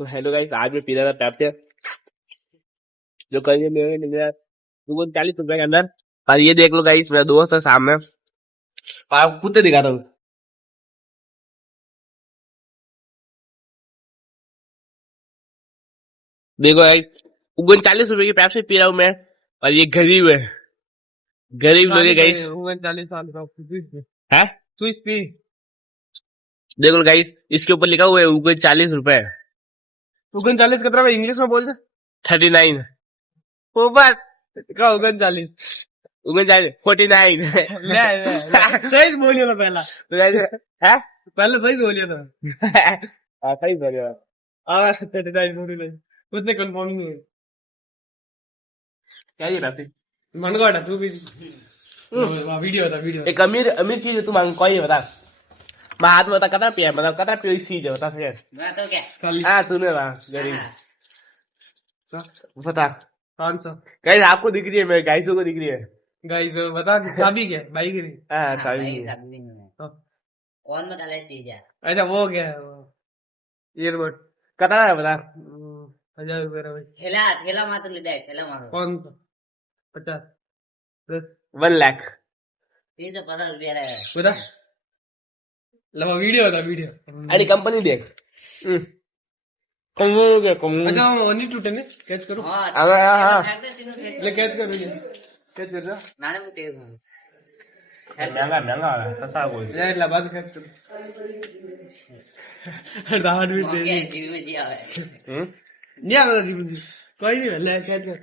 तो hello guys, आज मैं पी रहा था पेप्सी जो कल मेरे मिला 40 रुपए के अंदर। और ये देख लो गाइस, मेरा दोस्त है सामने और आपको कुत्ते दिखाता हूँ। देखो गाइस, 39 रुपए की पेप्सी पी रहा हूँ मैं। और ये गरीब है, गरीब लोग है गाइस। 39 है स्विस पी देखो गाइस, इसके ऊपर लिखा हुआ है 39 रुपए। 39 कितना में इंग्लिश में बोल दे 39 ऊपर का 39 49 सही बोलियो ना पहला है पहले सही बोलियो ना सही बोल रहे हो। 39 उतने कंफर्म नहीं है क्या ये राशि मनगोड़ा तू भी वीडियो एक अमीर अमीर चीज है, तू मांग कोई है बता। मैं हाथ में बता कतरा पिया, मतलब कतरा पियो चीज है बता फिर। मैं तो क्या हाँ तूने ना गरीब हाँ, बता। 500 गाइस आपको दिख रही है, मेरे गाइसों को दिख रही है। गाइस बता चाबी क्या बाइक की हाँ हाँ, चाबी भाई, नहीं है। सब्जी में कौन में डाले चीज है अच्छा वो क्या है ईयरबड कतरा है बता। 1000 रुपये भाई ठेला ठेला मात्र ले जाए ठेला मारो कौन 50 10 1 लाख 350 रुपया रहे बता लगा वीडियो बता वीडियो अरे कंपनी देख कम हो गया कम। अच्छा ओनी टूटे ने कैच करो हाँ, अगर हाँ ले कैच करो ये कैच कर दो नाने में तेज हूँ महंगा महंगा सस्ता बोल। ले ला बाद कैच करो दाढ़ भी क्या दे जीव में जिया है नहीं आ रहा जीवन जी कोई नहीं ले कैच कर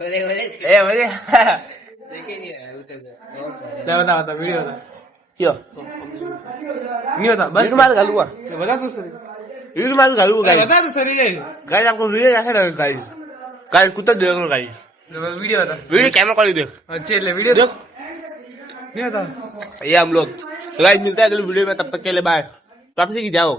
बोले बोले ए मुझे देखे नहीं है उधर ले बता बता वीडियो बता क्यों नहीं बता बस वीडियो मार घालूंगा, बता तो सर वीडियो मार घालूंगा बता तो सर ये गाइस। आपको वीडियो कैसा लगा गाइस? गाइस कुत्ता देख लो गाइस, वीडियो बता वीडियो कैमरा क्वालिटी देख अच्छे ले वीडियो देख। नहीं बता ये हम लोग तो गाइस मिलते हैं अगली वीडियो में, तब तक के लिए बाय। तो आप जाओ।